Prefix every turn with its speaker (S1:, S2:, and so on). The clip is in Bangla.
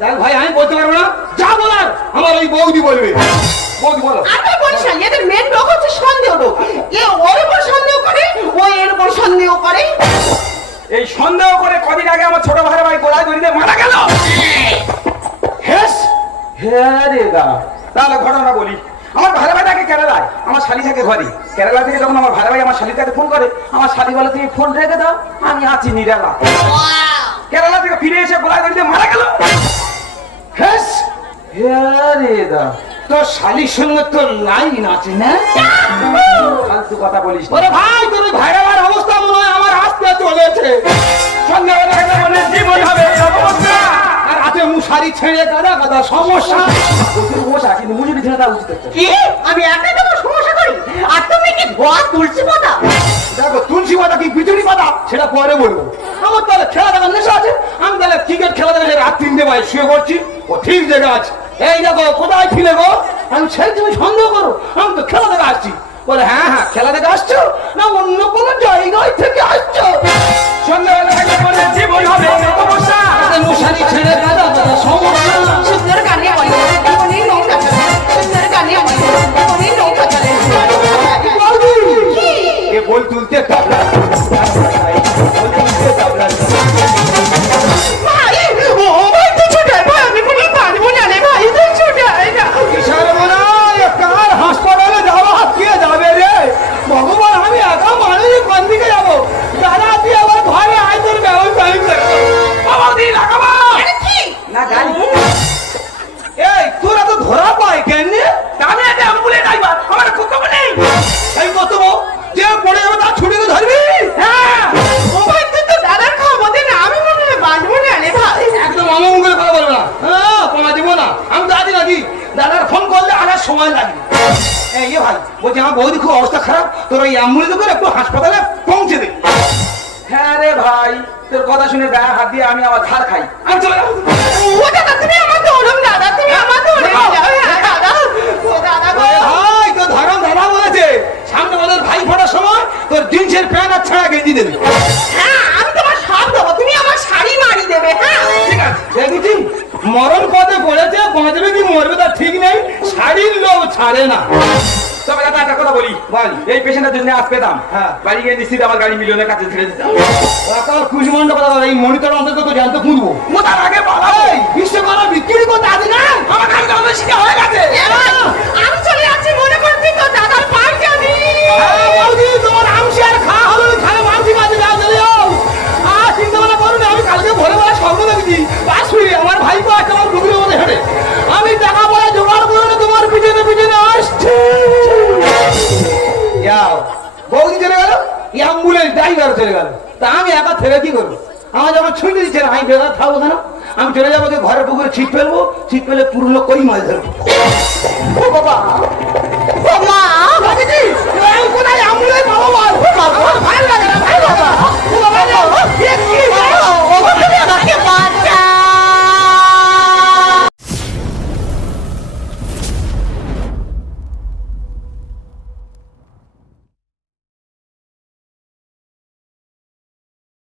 S1: দেখ ভাই আমি বলতে পারব না। যা বলার আমার ওই বৌদি বলবে। বৌদি বলো।
S2: তুই বলিস না এদের মেন লোক হচ্ছে সন্দেহ লোক। এ ওর উপর সন্দেহ করে ও এর উপর সন্দেহ করে।
S3: এই সন্দেহ করে কদিন আগে আমার ছোট ভাই ভাই গোলায় দড়িতে মারা গেল। হেস! হ্যাঁ রে গা। তাহলে ঘটনা বলি। আমার ভাই ভাই থাকে কেরালায় আমার শালি থাকে ঘরে। কেরালা থেকে যখন আমার ভাই ভাই আমার শালির কাছে ফোন করে আমার শালি বলে তুমি ফোন রেখে দাও আমি আছি নিরালা। কেরালা থেকে ফিরে এসে গোলায় দড়িতে মারা গেল। হ্যাঁ? রে
S1: তোর শালির সঙ্গে তোর লাইন আছে না?
S3: ফালতু কথা বলিস
S1: ওরে ভাই তোর ওই অবস্থা মনে হয় আমার আসতে চলেছে।
S3: সন্ধ্যাবেলা মনে জীবন হবে
S1: আর রাতে মুশারি ছেড়ে গাদা গাদা সমস্যা।
S3: প্রচুর মশা কিন্তু মুজুরি ছেড়ে দেওয়া উচিত
S2: কি? আমি একা তোমার সমস্যা করি? আর তুমি কি তুলসী পাতা?
S1: দেখো তুলসী পাতা কি বিচুরি পাতা সেটা পরে বলব। আমার তাহলে খেলা দেখার নেশা আছে। আমি তাহলে ক্রিকেট খেলা দেখা রাত তিনটে বাজে শুয়ে পড়ছি। ও ঠিক জায়গা আছে। এই দেখো কোথায় ফিরে গো? আমি সেই তুমি সন্দেহ করো। আমি তো খেলা দেখা আসছি। বলে হ্যাঁ হ্যাঁ খেলা দেখে আসছো? না অন্য কোনো জায়গায় থেকে আসছো?
S3: সন্ধ্যাবেলা গেলে জীবন হবে
S1: মশারি ছেড়ে গাদা গাদা সমস্যা।
S2: সুন্দর গানে বলে জীবনে
S1: সময় লাগবে। এই ইয়ে ভাই বলছি আমার বৌদি খুব অবস্থা খারাপ তোর ওই অ্যাম্বুলেন্স করে একটু হাসপাতালে পৌঁছে দে।
S3: হ্যাঁ রে ভাই তোর কথা শুনে গায়ে হাত দিয়ে আমি আমার ধার খাই। আমি চলে যাব।
S2: ও দাদা তুমি আমার দৌড়ম দাদা তুমি আমার দাদা ও দাদা
S1: ভাই তোর ধরম দাদা বলেছে। সামনে ওদের ভাই ফোটার সময় তোর জিন্সের প্যান্ট আর ছাড়া গেঞ্জি দেবে।
S2: হ্যাঁ আমি তোমার সব দেবো তুমি আমার শাড়ি মারি দেবে হ্যাঁ?
S1: ঠিক আছে। দেখেছি মরণ পথে পড়েছে বাঁচবে কি মরবে তার ঠিক নেই শাড়ির লোভ ছাড়ে না।
S3: তবে দাদা একটা কথা বলি।
S1: বল।
S3: এই পেশেন্টের জন্য আজ পেতাম।
S1: হ্যাঁ।
S3: বাড়ি গিয়ে নিশ্চিত আমার গাড়ি মিলিয়নের কাছে ছেড়ে দিতাম
S1: কুশমন্ড কথা এই মনিটর অন্তত তো জানতে খুঁজবো।
S3: ও তার আগে বলো।
S1: বিশ্ব বিশ্বকর্মা বৌদি চলে গেল অ্যাম্বুলেন্স ড্রাইভার চলে গেল। তা আমি একা থেকে কি করব? আমার যখন ছুটি দিচ্ছে আমি বেকার থাকব কেন? আমি চলে যাব ঘরে পুকুরে ছিপ ফেলব, ছিপ ফেলে পুরুলো কই মাছ ধরবো?
S2: বাবা!